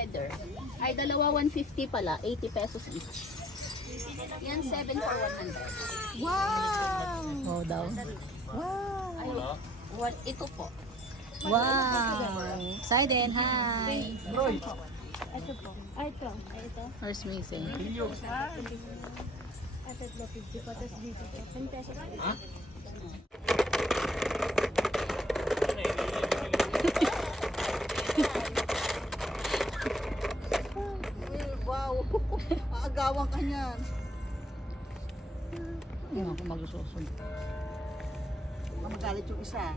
feather. Ay, dalawa 150 pala. 80 pesos each. Yan, 7 for 100. Wow! Oh, daw. Wow! Ay, ito po. Wow! Excited, hi! Ito po. Ay, ito. Ay, ito. Where's missing? Ito, 50 po. Tapos dito po. 10 pesos. Wow! Aagawan ka niyan. Hindi ako magsusunod. Magalit yung isa.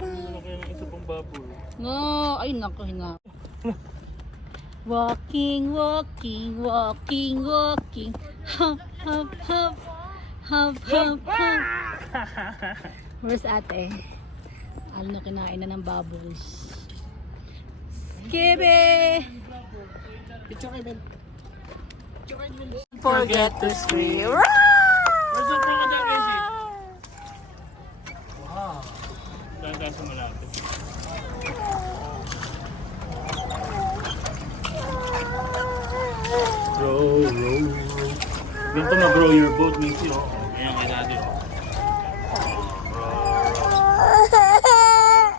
Ano kaya ng isa pang baboy? No! Ay, naku, hinga. Walking, walking, walking, walking. Hop, hop, hop. Hop, hop, hop. Where's ate? Ano kinain na ng baboys? Skibi! Picture kay Ben. Forget to scream. Where's the crocodile, Casey? Wow. Dahil sa malapit. Row, row, row. Ganito mag-row your boat, Missy, oh. Ayan kay daddy, oh.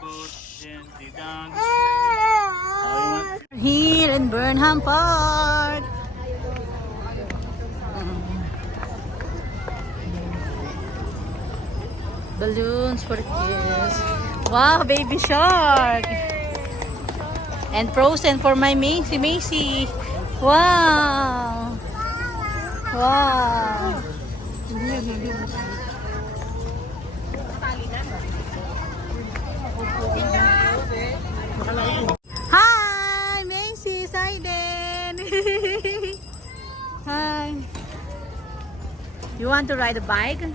Boat gently down. Here in Burnham Park. Balloons for kids. Wow, baby shark. And frozen for my Macy. Macy. Wow. Wow. Hi, Macy, Saiden. Hi. You want to ride a bike?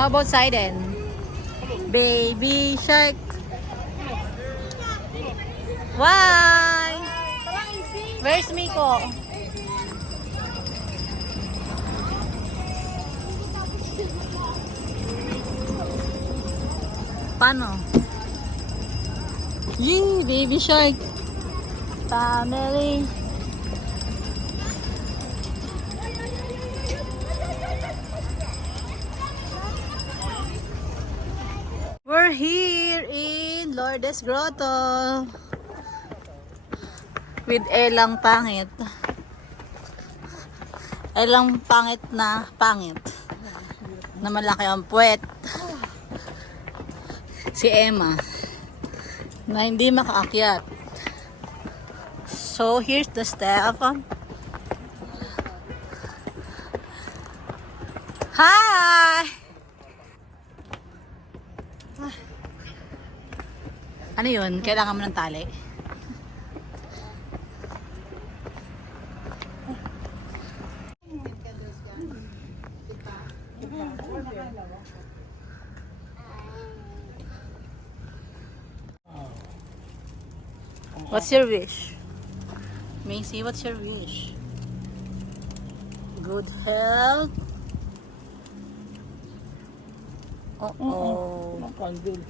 How about Saiden? Baby shark. Why? Where's Miko? Paano? Yee, baby shark. Family. We're here in Lourdes Grotto with Elang Pangit. Elang Pangit na pangit. Na malaki ang puwet. Si Emma na hindi makaakyat. So here's the step. Hi! Ano yun? Kailangan mo ng tali? What's your wish? Macy, what's your wish? Good health? Uh-oh. Candle.